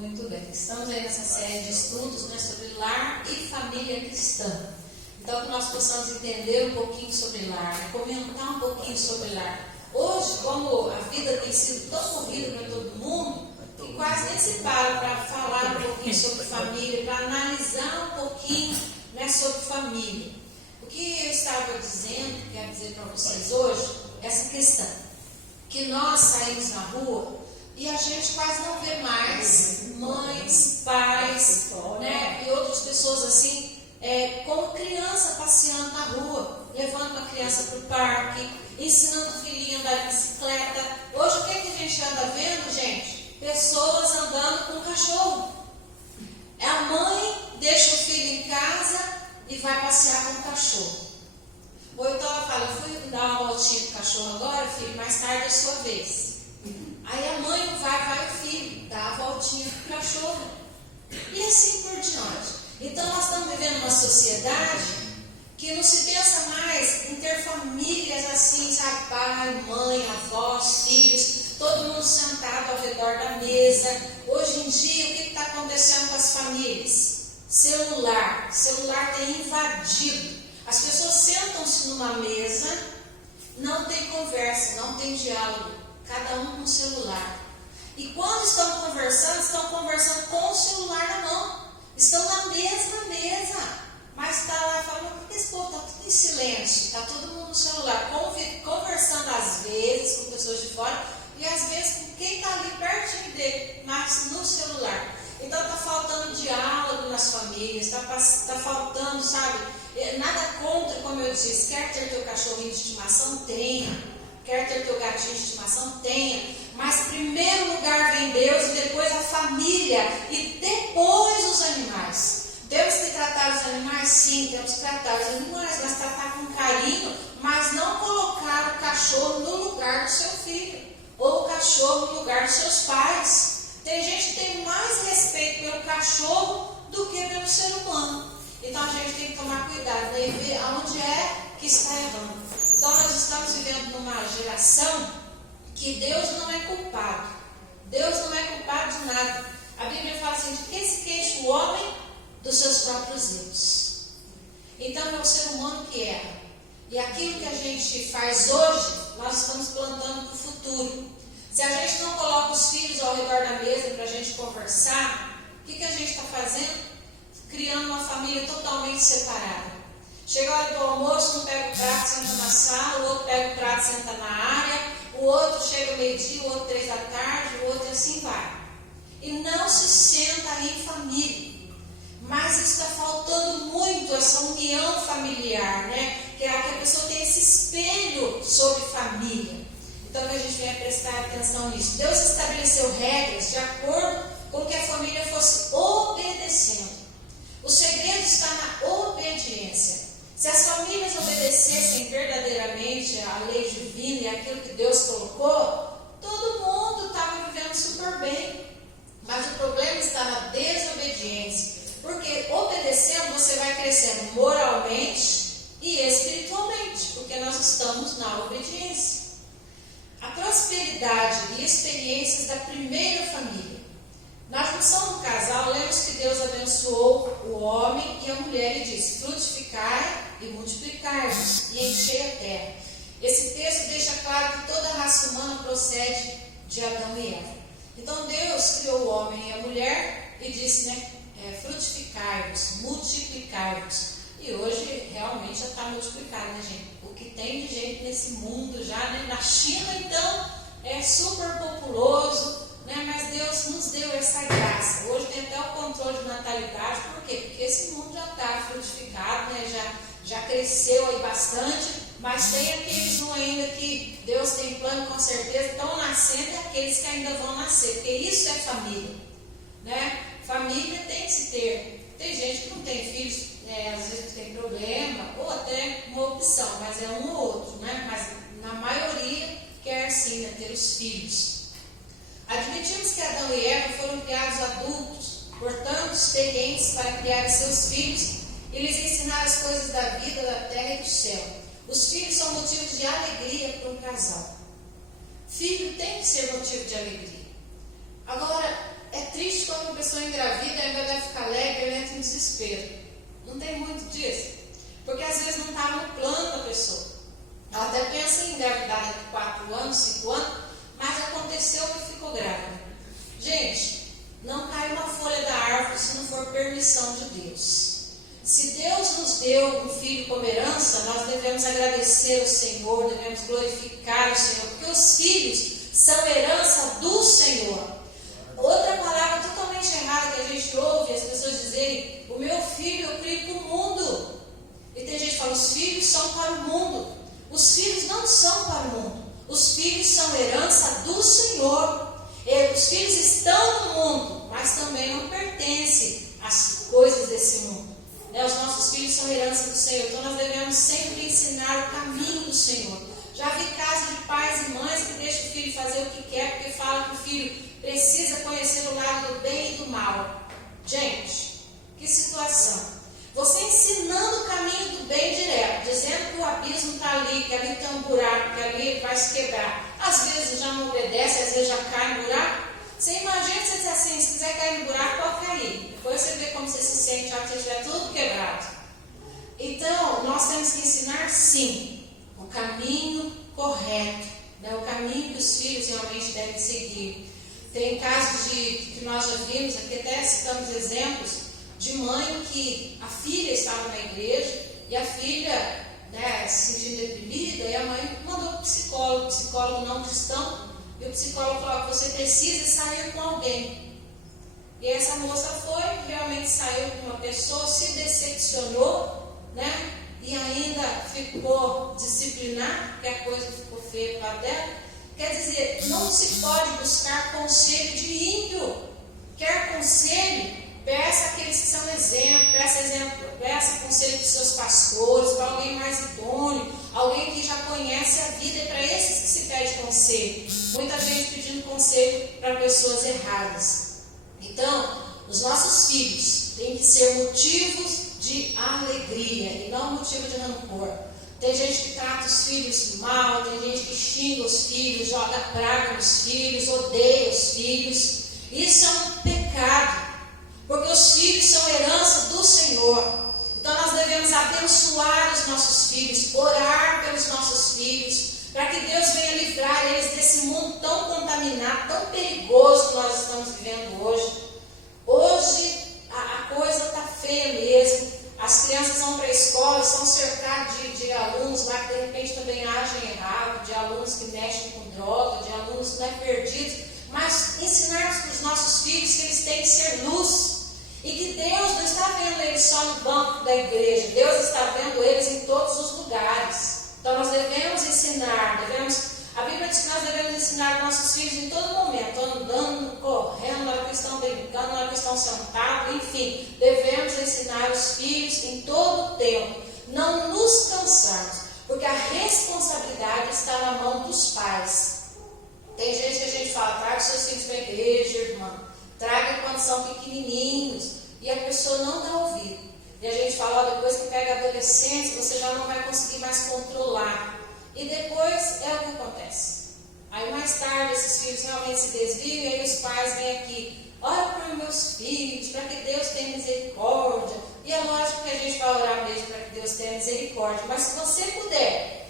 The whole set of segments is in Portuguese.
Muito bem, estamos aí nessa série de estudos, né, sobre lar e família cristã. Então, que nós possamos entender um pouquinho sobre lar, né, comentar um pouquinho sobre lar. Hoje, como a vida tem sido tão corrida para todo mundo, que quase nem se para falar um pouquinho sobre família, para analisar um pouquinho, né, sobre família. O que eu estava dizendo, quero dizer para vocês hoje, essa questão, que nós saímos na rua e a gente quase não vê mais mães, pais, né, e outras pessoas assim, como criança passeando na rua, levando a criança para o parque, ensinando o filhinho a andar de bicicleta. Hoje o que a gente anda vendo, gente? Pessoas andando com cachorro. A mãe deixa o filho em casa e vai passear com o cachorro. Ou então ela fala, eu fui dar uma voltinha com o cachorro agora, filho, mais tarde é a sua vez. Aí a mãe vai o filho, dá a voltinha com o cachorro. E assim por diante. Então nós estamos vivendo uma sociedade que não se pensa mais em ter famílias assim, sabe, pai, mãe, avós, filhos, todo mundo sentado ao redor da mesa. Hoje em dia, o que está acontecendo com as famílias? Celular tem invadido. As pessoas sentam-se numa mesa, não tem conversa, não tem diálogo, cada um com o celular. E quando estão conversando com o celular na mão. Estão na mesma mesa, mas está lá falando, por que esse povo está tudo em silêncio? Está todo mundo no celular, conversando às vezes com pessoas de fora e às vezes com quem está ali pertinho dele, mas no celular. Então está faltando diálogo nas famílias, está faltando, sabe, nada contra, como eu disse, quer ter teu cachorrinho de estimação? Tenha. Quer ter teu gatinho de estimação? Tenha. Mas primeiro lugar vem Deus e depois a família e depois os animais. Temos que tratar os animais? Sim, temos que tratar os animais, mas tratar com carinho, mas não colocar o cachorro no lugar do seu filho, ou o cachorro no lugar dos seus pais. Tem gente que tem mais respeito pelo cachorro do que pelo ser humano. Então a gente tem que tomar cuidado, né, e ver aonde é que está errando. Então nós estamos vivendo numa geração que Deus não é culpado. Deus não é culpado de nada. A Bíblia fala assim, de que se queixa o homem? Dos seus próprios erros. Então é o ser humano que erra. E aquilo que a gente faz hoje, nós estamos plantando para o futuro. Se a gente não coloca os filhos ao redor da mesa para a gente conversar, o que a gente está fazendo? Criando uma família totalmente separada. Chega a hora do almoço, um pega o prato, senta na sala, o outro pega o prato, senta na área, o outro chega meio-dia, o outro 3 da tarde, o outro assim vai. E não se senta aí em família. Mas está faltando muito essa união familiar, né? Que a pessoa tem esse espelho sobre família. Então que a gente venha prestar atenção nisso. Deus estabeleceu regras de acordo com que a família fosse obedecendo. O segredo está na obediência. Se as famílias obedecessem verdadeiramente à lei divina e aquilo que Deus colocou, todo mundo estava vivendo super bem. Mas o problema está na desobediência. Porque obedecendo você vai crescendo moralmente e espiritualmente, porque nós estamos na obediência. A prosperidade e experiências da primeira família. Na junção do casal, lemos que Deus abençoou o homem e a mulher e disse, frutificai e multiplicai-vos e enchei a terra. Esse texto deixa claro que toda a raça humana procede de Adão e Eva. Então Deus criou o homem e a mulher e disse, né, frutificai-vos, multiplicai-vos. E hoje realmente já está multiplicado, né, gente? O que tem de gente nesse mundo já, né? Na China, então, é super populoso, né? Mas Deus nos deu essa graça. Hoje tem até o controle de natalidade. Por quê? Porque esse mundo já está frutificado, né? Já cresceu aí bastante, mas tem aqueles ainda que Deus tem plano, com certeza, estão nascendo e aqueles que ainda vão nascer, porque isso é família, né? Família tem que se ter. Tem gente que não tem filhos, às vezes tem problema, ou até uma opção, mas é um ou outro, né? Mas na maioria quer sim, né, ter os filhos. Admitimos que Adão e Eva foram criados adultos, portanto experientes para criar seus filhos e lhes ensinar as coisas da vida, da terra e do céu. Os filhos são motivos de alegria para um casal. Filho tem que ser motivo de alegria. Agora, é triste quando desespero. Não tem muito disso. Porque às vezes não está no plano da pessoa. Ela até pensa em engravidar daqui 4 anos, 5 anos, mas aconteceu e ficou grávida. Gente, não cai uma folha da árvore se não for permissão de Deus. Se Deus nos deu um filho como herança, nós devemos agradecer ao Senhor, devemos glorificar o Senhor, porque os filhos são herança do Senhor. Outra palavra totalmente errada que a gente ouve as pessoas dizerem: o meu filho eu crio para o mundo. E tem gente que fala: os filhos são para o mundo. Os filhos não são para o mundo. Os filhos são herança do Senhor. Os filhos estão no mundo, mas também não pertencem às coisas desse mundo. Os nossos filhos são herança do Senhor. Então nós devemos sempre ensinar o caminho do Senhor. Já vi casos de pais e mães que deixam o filho fazer o que quer, porque falam que o filho precisa conhecer o lado do bem e do mal. Gente, que situação. Você ensinando o caminho do bem direto, dizendo que o abismo está ali, que ali tem um buraco, que ali ele vai se quebrar. Às vezes já não obedece, às vezes já cai no buraco. Você imagina você dizer assim: se quiser cair no buraco, pode cair. Depois você vê como você se sente já que você estiver tudo quebrado. Então, nós temos que ensinar sim o caminho correto, o caminho que os filhos realmente devem seguir. Tem casos que nós já vimos, aqui até citamos exemplos, de mãe que a filha estava na igreja e a filha se sentindo deprimida, e a mãe mandou para o psicólogo não cristão, e o psicólogo falou: você precisa sair com alguém. E essa moça foi, realmente saiu com uma pessoa, se decepcionou, e ainda ficou disciplinada, porque a coisa ficou feia para dela. Quer dizer, não se pode buscar conselho de ímpio. Quer conselho? Peça aqueles que são exemplo, peça conselho dos seus pastores, para alguém mais idôneo, alguém que já conhece a vida, é para esses que se pede conselho. Muita gente pedindo conselho para pessoas erradas. Então, os nossos filhos têm que ser motivos de alegria e não motivo de rancor. Tem gente que trata os filhos mal, tem gente que xinga os filhos, joga praga nos filhos, odeia os filhos. Isso é um pecado. Porque os filhos são herança do Senhor. Então nós devemos abençoar os nossos filhos, orar pelos nossos filhos, para que Deus venha livrar eles desse mundo tão contaminado, tão perigoso que nós estamos vivendo hoje. Hoje a coisa está feia mesmo. As crianças vão para a escola, são cercadas de alunos lá que de repente também agem errado, de alunos que mexem com droga, de alunos perdidos. Mas ensinarmos para os nossos filhos que eles têm que ser luz. E que Deus não está vendo eles só no banco da igreja, Deus está vendo eles em todos os lugares. Então nós devemos ensinar, a Bíblia diz que nós devemos ensinar nossos filhos em todo momento, andando, correndo, na hora que estão brincando, na hora que estão sentados, enfim, devemos ensinar os filhos em todo o tempo, não nos cansarmos, porque a responsabilidade está na mão dos pais. Tem gente que a gente fala: traga seus filhos para a igreja, irmã. Traga quando são pequenininhos, e a pessoa não dá ouvido. E a gente fala: depois que pega a adolescência, você já não vai conseguir mais controlar. E depois é o que acontece. Aí mais tarde esses filhos realmente se desviam, e aí os pais vêm aqui: ora para os meus filhos, para que Deus tenha misericórdia. E é lógico que a gente vai orar mesmo para que Deus tenha misericórdia. Mas se você puder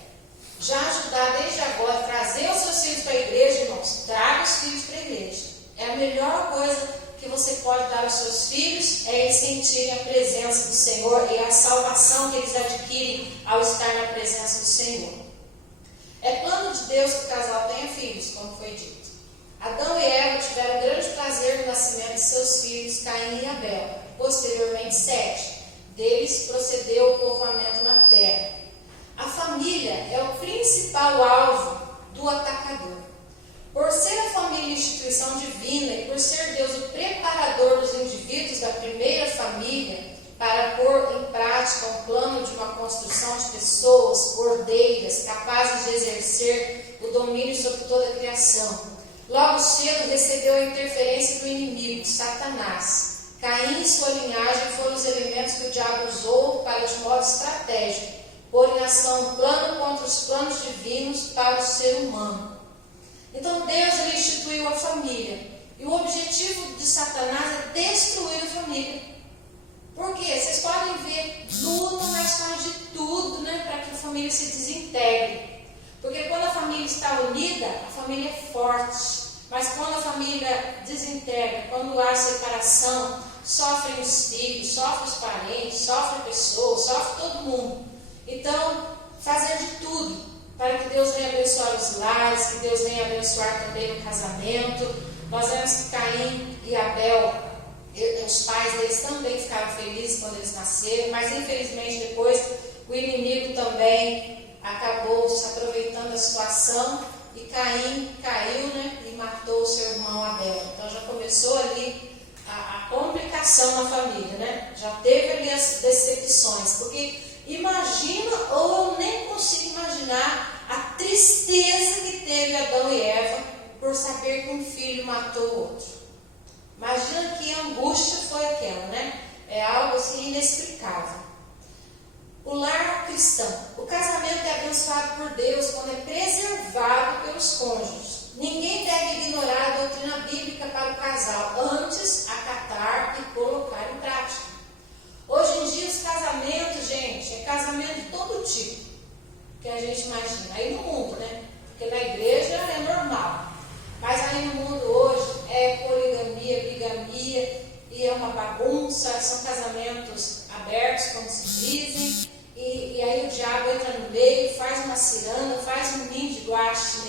já ajudar desde agora, trazer os seus filhos para a igreja, irmãos, traga os filhos para a igreja. É a melhor coisa que você pode dar aos seus filhos, é eles sentirem a presença do Senhor e a salvação que eles adquirem ao estar na presença do Senhor. É plano de Deus que o casal tenha filhos, como foi dito. Adão e Eva tiveram grande prazer no nascimento de seus filhos, Caim e Abel. Posteriormente, Sete. Deles procedeu o povoamento na terra. A família é o principal alvo do atacador. Por ser a família instituição divina e por ser Deus o preparador dos indivíduos da primeira família para pôr em prática um plano de uma construção de pessoas ordeiras, capazes de exercer o domínio sobre toda a criação, logo cedo recebeu a interferência do inimigo, Satanás. Caim e sua linhagem foram os elementos que o diabo usou para, de modo estratégico, pôr em ação um plano contra os planos divinos para o ser humano. Então Deus ele instituiu a família. E o objetivo de Satanás é destruir a família. Por quê? Se desintegre. Porque quando a família está unida, a família é forte. Mas quando a família desintegra, quando há separação, sofrem os filhos, sofrem os parentes, sofrem pessoas, sofre todo mundo. Então, fazer de tudo para que Deus venha abençoar os lares, que Deus venha abençoar também o casamento. Nós vemos que Caim e Abel, os pais deles também ficaram felizes quando eles nasceram, mas infelizmente depois o inimigo também acabou se aproveitando da situação e Caim caiu, e matou o seu irmão Abel. Então já começou ali a complicação na família, já teve ali as decepções, porque imagina, ou eu nem consigo imaginar a tristeza que teve Adão e Eva por saber que um filho matou o outro. Imagina que angústia foi aquela, É algo assim inexplicável. O lar cristão. O casamento é abençoado por Deus quando é preservado pelos cônjuges. Ninguém deve ignorar a doutrina bíblica para o casal, antes acatar e colocar em prática. Hoje em dia os casamentos, gente, é casamento de todo tipo que a gente imagina. Aí no mundo, Porque na igreja é normal. Mas aí no mundo hoje é poligamia, bigamia, e é uma bagunça, são casamentos abertos, como se dizem, e aí o diabo entra no meio, faz uma ciranda, faz um ninho de guache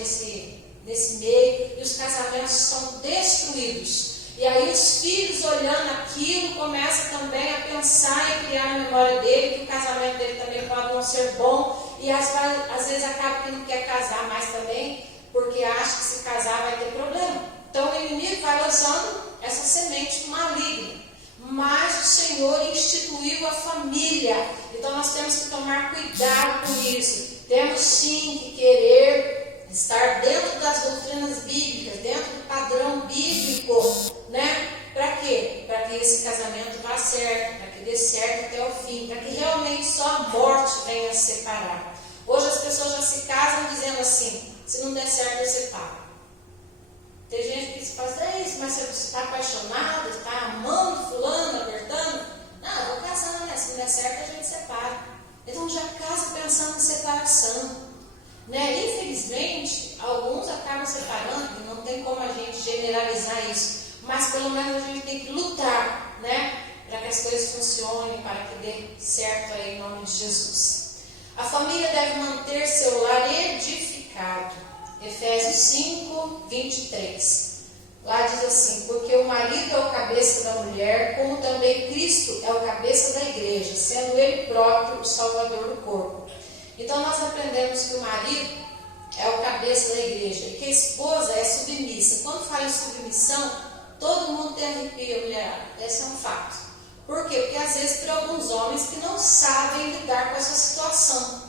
nesse meio, e os casamentos são destruídos. E aí os filhos olhando aquilo, começam também a pensar e criar na memória dele, que o casamento dele também pode não ser bom, e às vezes acaba que não quer casar mais também, porque acha que se casar vai ter problema. Então o inimigo vai lançando essa semente maligna. Mas o Senhor instituiu a família. Então nós temos que tomar cuidado com isso. Temos sim que querer estar dentro das doutrinas bíblicas, dentro do padrão bíblico, Para quê? Para que esse casamento vá certo, para que dê certo até o fim, para que realmente só a morte venha a separar. Hoje as pessoas já se casam dizendo assim: se não der certo, eu separo. Tem gente que se faz, isso, mas você está apaixonado, está amando fulano, apertando? Não, eu vou casar, se não der certo, a gente separa. Então já casa pensando em separação. Infelizmente, alguns acabam separando, não tem como a gente generalizar isso, mas pelo menos a gente tem que lutar, para que as coisas funcionem, para que dê certo aí em nome de Jesus. A família deve manter seu lar edificado. Efésios 5, 23. Lá diz assim: porque o marido é o cabeça da mulher, como também Cristo é o cabeça da igreja, sendo ele próprio o salvador do corpo. Então nós aprendemos que o marido é o cabeça da igreja e que a esposa é submissa. Quando fala em submissão, todo mundo tem arrepio, mulher. Esse é um fato. Por quê? Porque às vezes tem alguns homens que não sabem lidar com essa situação.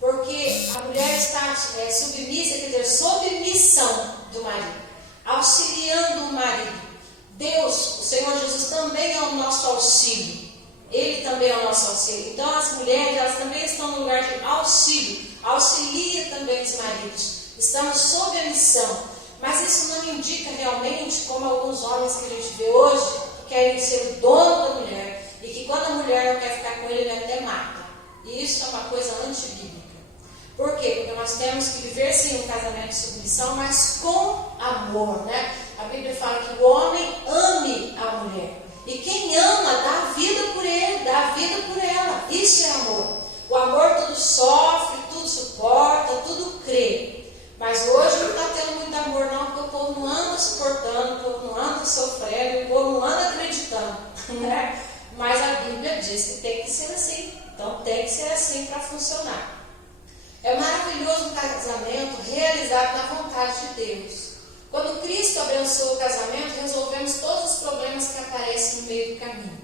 Porque a mulher está submissa, quer dizer, sob missão do marido, auxiliando o marido. Deus, o Senhor Jesus, também é o nosso auxílio. Ele também é o nosso auxílio. Então as mulheres, elas também estão no lugar de auxílio. Auxilia também os maridos. Estamos sob a missão. Mas isso não indica realmente, como alguns homens que a gente vê hoje, que querem ser o dono da mulher. E que quando a mulher não quer ficar com ele, ele até mata. E isso é uma coisa antibíblica. Por quê? Porque nós temos que viver sim um casamento de submissão, mas com amor, A Bíblia fala que o homem ame a mulher. E quem ama dá a vida por ele, dá a vida por ela. Isso é amor. O amor tudo sofre, tudo suporta, tudo crê. Mas hoje não está tendo muito amor não, porque o povo não anda suportando, o povo não anda sofrendo, o povo não anda acreditando, Mas a Bíblia diz que tem que ser assim. Então tem que ser assim para funcionar. É maravilhoso um casamento realizado na vontade de Deus. Quando Cristo abençoou o casamento, resolvemos todos os problemas que aparecem no meio do caminho.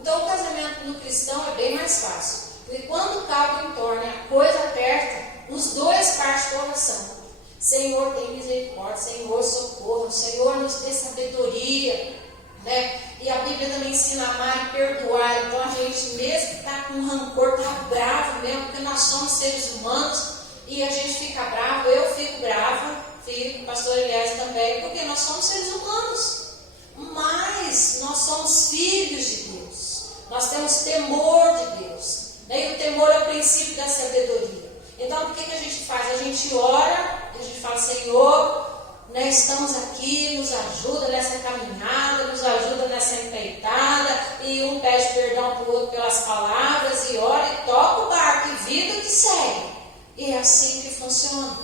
Então o casamento no cristão é bem mais fácil. Porque quando o caldo entorna, a coisa aperta, os dois partem do coração. Senhor, tem misericórdia, Senhor, socorro, Senhor, nos dê sabedoria. E a Bíblia também ensina a amar e perdoar. Então a gente, mesmo que está com rancor, está bravo mesmo, porque nós somos seres humanos e a gente fica bravo, eu fico brava, o pastor Elias também, porque nós somos seres humanos, mas nós somos filhos de Deus, nós temos temor de Deus, e o temor é o princípio da sabedoria. Então o que a gente faz? A gente ora, a gente fala, Senhor, né, estamos aqui, nos ajuda nessa caminhada, nos ajuda nessa empreitada, e um pede perdão para o outro pelas palavras, e ora e toca o barco, e vida que segue. E é assim que funciona.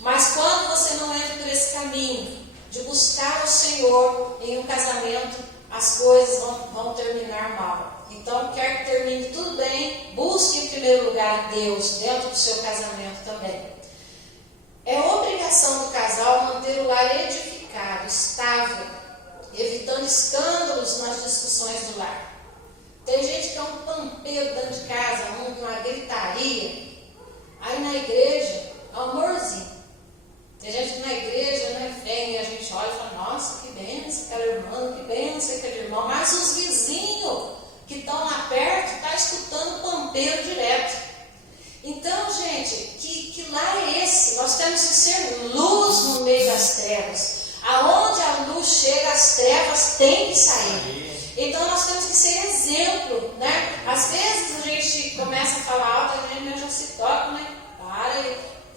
Mas quando você não entra por esse caminho de buscar o Senhor em um casamento, as coisas vão terminar mal. Então, quer que termine tudo bem, busque em primeiro lugar Deus dentro do seu casamento também. É obrigação do casal manter o lar edificado, estável, evitando escândalos nas discussões do lar. Tem gente que é um pampeiro dentro de casa, uma gritaria. Aí na igreja, é um amorzinho. Tem gente que na igreja, né, vem e a gente olha e fala, nossa, que bênção aquela irmã, que bênção aquele irmão. Mas os vizinhos que estão lá perto estão escutando o pampeiro direto. Então, gente, que lar é esse? Nós temos que ser luz no meio das trevas. Aonde a luz chega, as trevas têm que sair. Então, nós temos que ser exemplo, né? Às vezes a gente começa a falar alto, a gente já se toca, né?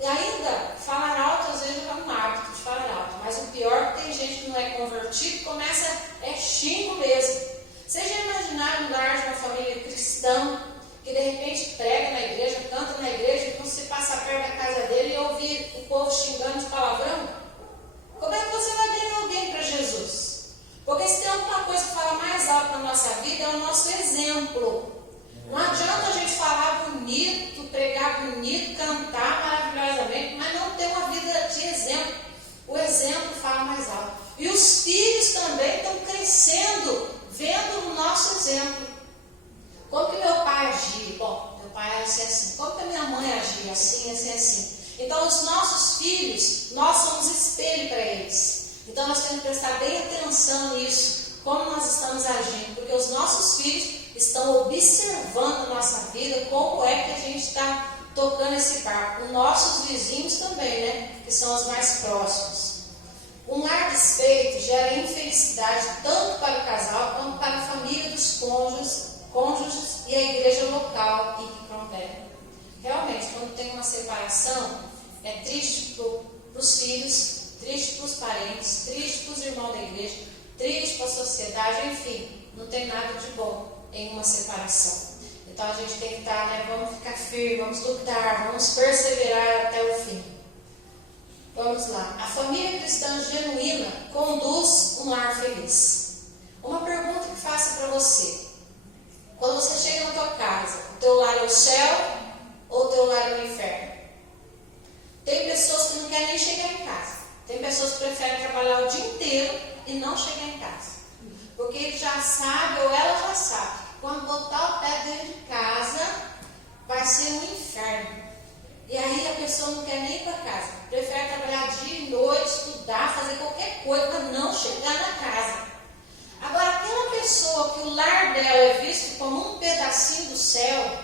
E ainda, falar alto, às vezes é um hábito de falar alto. Mas o pior é que tem gente que não é convertido, começa, xingo mesmo. Vocês já imaginaram um lar de uma família cristã, que de repente prega na igreja, canta na igreja, e quando você passa perto da casa dele e ouvir o povo xingando de palavrão? Como é que você vai ganhar alguém para Jesus? Porque se tem alguma coisa que fala mais alto na nossa vida, é o nosso exemplo. Não adianta a gente falar bonito, pregar bonito, cantar maravilhosamente, mas não ter uma vida de exemplo. O exemplo fala mais alto. E os filhos também estão crescendo, vendo o nosso exemplo. Como que meu pai agia? Bom, meu pai agia assim. Como que a minha mãe agia? Assim, assim, assim. Então, os nossos filhos, nós somos espelho para eles. Então, nós temos que prestar bem atenção nisso, como nós estamos agindo, porque os nossos filhos estão observando a nossa vida, como é que a gente está tocando esse barco. Os nossos vizinhos também, né? Que são os mais próximos. Um lar desfeito gera infelicidade tanto para o casal quanto para a família dos cônjuges e a igreja local em que congregam. Realmente, quando tem uma separação, é triste para os filhos, triste para os parentes, triste para os irmãos da igreja, triste para a sociedade, enfim, não tem nada de bom em uma separação. Então a gente tem que estar, né, vamos ficar firme, vamos lutar, vamos perseverar até o fim. Vamos lá. A família cristã genuína conduz um lar feliz. Uma pergunta que faço para você. Quando você chega na tua casa, o teu lar é o céu ou o teu lar é o inferno? Tem pessoas que não querem nem chegar em casa. Tem pessoas que preferem trabalhar o dia inteiro e não chegar em casa. Porque ele já sabe, ou ela já sabe, que quando botar o pé dentro de casa, vai ser um inferno. E aí a pessoa não quer nem ir para casa. Prefere trabalhar dia e noite, estudar, fazer qualquer coisa para não chegar na casa. Agora, aquela pessoa que o lar dela é visto como um pedacinho do céu,